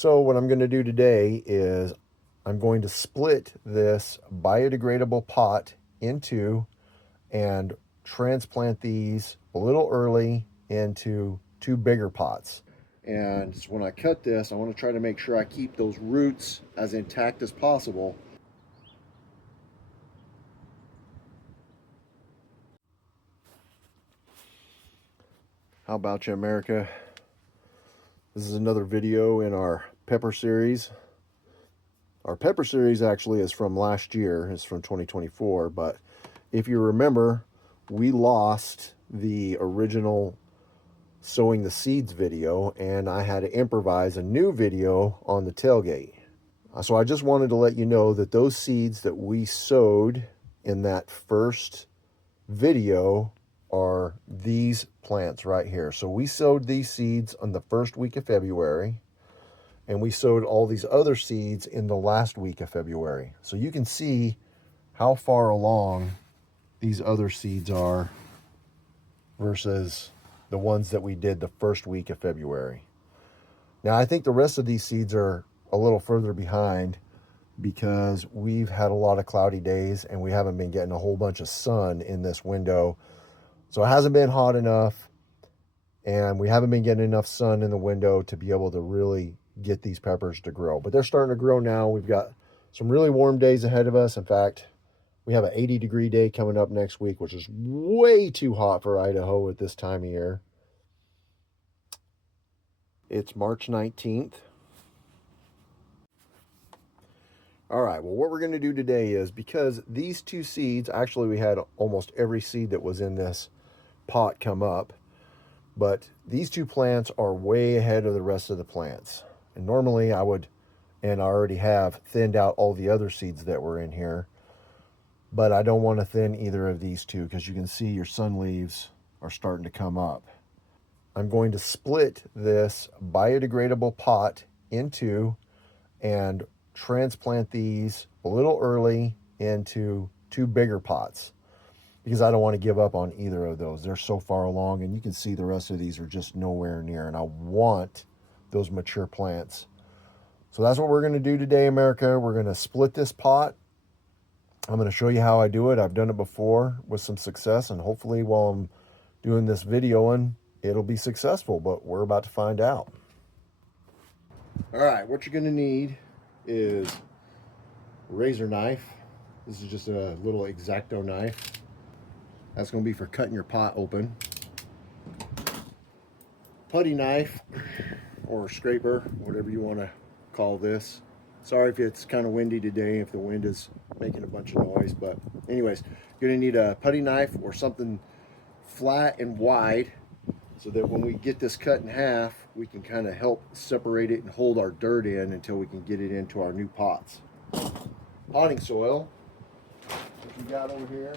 So what I'm going to do today is I'm going to split this biodegradable pot into and transplant these a little early into two bigger pots. And so when I cut this, I want to try to make sure I keep those roots as intact as possible. How about you, America? This is another video in our pepper series. Our pepper series actually is from last year. It's from 2024. But if you remember, we lost the original sowing the seeds video, and I had to improvise a new video on the tailgate. So I just wanted to let you know that those seeds that we sowed in that first video are these plants right here. So we sowed these seeds on the first week of February, and we sowed all these other seeds in the last week of February. So you can see how far along these other seeds are versus the ones that we did the first week of February. Now, I think the rest of these seeds are a little further behind because we've had a lot of cloudy days and we haven't been getting a whole bunch of sun in this window. So it hasn't been hot enough, and we haven't been getting enough sun in the window to be able to really get these peppers to grow. But they're starting to grow now. We've got some really warm days ahead of us. In fact, we have an 80-degree day coming up next week, which is way too hot for Idaho at this time of year. It's March 19th. All right, well, what we're going to do today is, because these two seeds, actually we had almost every seed that was in this pot come up, but these two plants are way ahead of the rest of the plants. And normally I would, and I already have, thinned out all the other seeds that were in here, but I don't want to thin either of these two because you can see your sun leaves are starting to come up. I'm going to split this biodegradable pot into and transplant these a little early into two bigger pots because I don't want to give up on either of those. They're so far along, and you can see the rest of these are just nowhere near, and I want those mature plants. So that's what we're going to do today, America. We're going to split this pot. I'm going to show you how I do it. I've done it before with some success, and hopefully while I'm doing this videoing, it'll be successful, but we're about to find out. All right, what you're going to need is a razor knife. This is just a little X-Acto knife. That's going to be for cutting your pot open. Putty knife or scraper, whatever you want to call this. Sorry if it's kind of windy today, if the wind is making a bunch of noise, but anyways, you're going to need a putty knife or something flat and wide so that when we get this cut in half, we can kind of help separate it and hold our dirt in until we can get it into our new pots. Potting soil, what we got over here.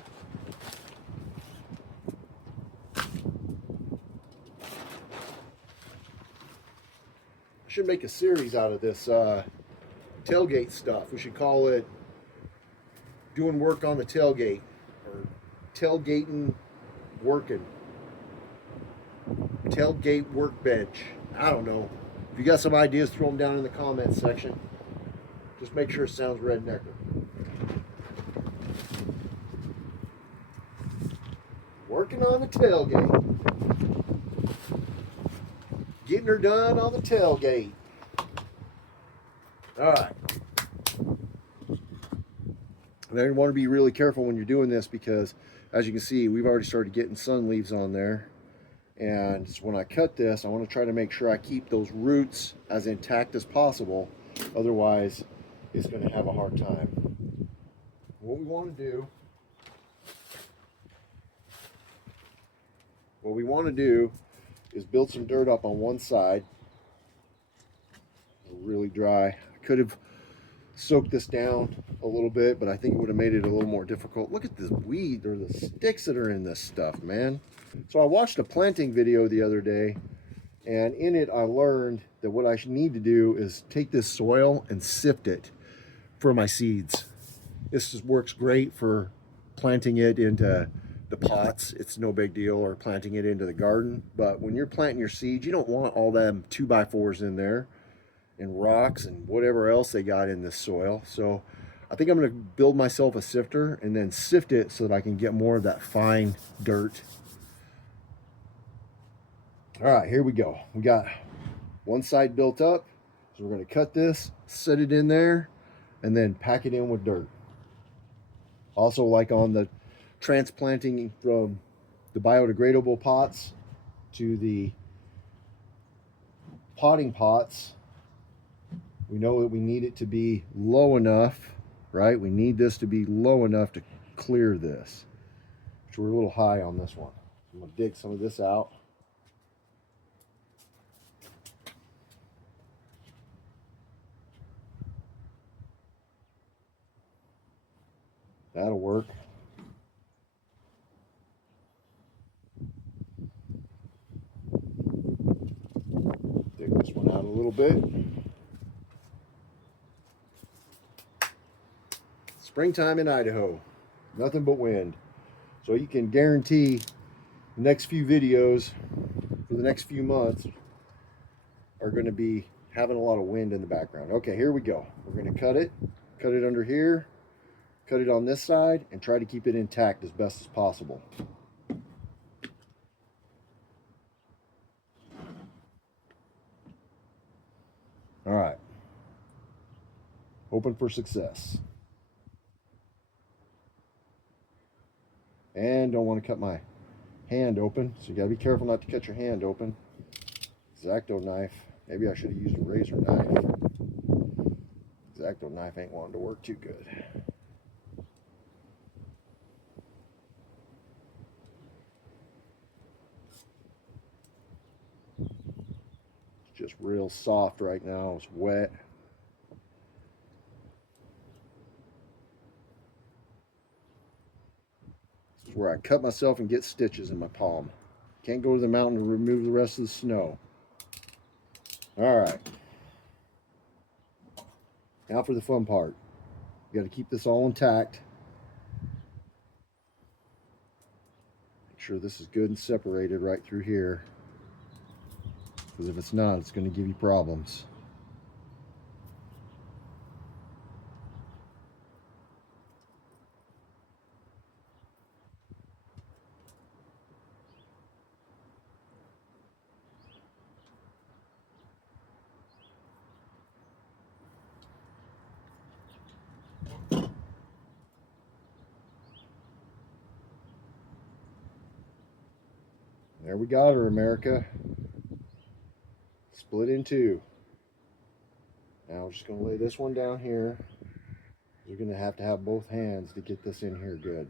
I should make a series out of this tailgate stuff. We should call it doing work on the tailgate, or tailgating working. Tailgate workbench. I don't know. If you got some ideas, throw them down in the comments section. Just make sure it sounds rednecker. Working on the tailgate. Getting her done on the tailgate. All right. Now you want to be really careful when you're doing this because, as you can see, we've already started getting sun leaves on there. And when I cut this, I want to try to make sure I keep those roots as intact as possible. Otherwise, it's going to have a hard time. What we want to do is build some dirt up on one side. Really dry. I could have soaked this down a little bit, but I think it would have made it a little more difficult. Look at this weed, or the sticks that are in this stuff, man. So I watched a planting video the other day, and in it I learned that what I need to do is take this soil and sift it for my seeds. This works great for planting it into the pots. It's no big deal, or planting it into the garden. But when you're planting your seeds, you don't want all them 2x4s in there. and rocks and whatever else they got in this soil. So I think I'm going to build myself a sifter and then sift it so that I can get more of that fine dirt. All right, here we go. We got one side built up. So we're going to cut this, set it in there, and then pack it in with dirt. Also, like on the transplanting from the biodegradable pots to the potting pots, we know that we need it to be low enough, right? We need this to be low enough to clear this, which we're a little high on this one. I'm going to dig some of this out. That'll work. Dig this one out a little bit. Springtime in Idaho, nothing but wind. So you can guarantee the next few videos for the next few months are going to be having a lot of wind in the background. Okay, here we go. We're going to cut it under here, cut it on this side, and try to keep it intact as best as possible. All right. Hoping for success. And don't want to cut my hand open, so you got to be careful not to cut your hand open. X-Acto knife. Maybe I should have used a razor knife. X-Acto knife ain't wanting to work too good. It's just real soft right now. It's wet. This is where I cut myself and get stitches in my palm. Can't go to the mountain to remove the rest of the snow. All right. Now for the fun part. You got to keep this all intact. Make sure this is good and separated right through here. Because if it's not, it's going to give you problems. There we got her, America. Split in two. Now I'm just going to lay this one down here. You're going to have both hands to get this in here good.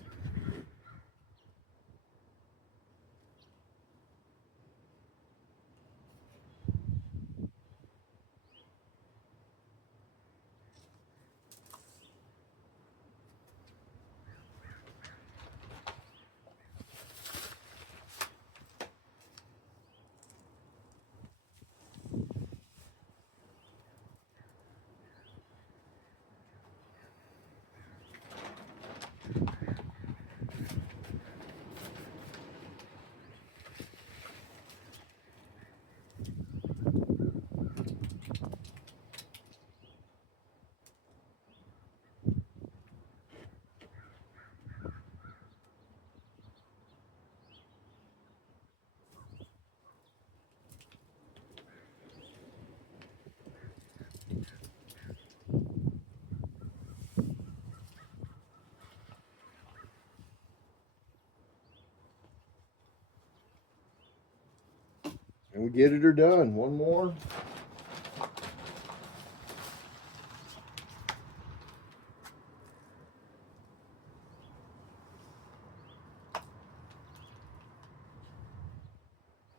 And we get it done. One more.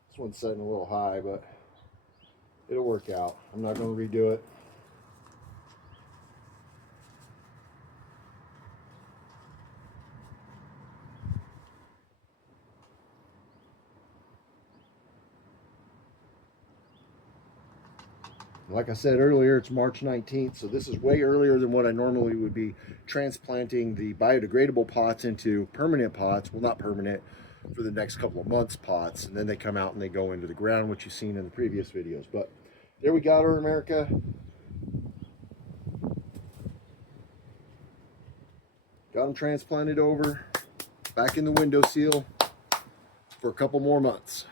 This one's setting a little high, but it'll work out. I'm not going to redo it. Like I said earlier, it's March 19th, so this is way earlier than what I normally would be transplanting the biodegradable pots into permanent pots. Well, not permanent, for the next couple of months pots, and then they come out and they go into the ground, which you've seen in the previous videos. But there we got her, America. Got them transplanted over, back in the window seal for a couple more months.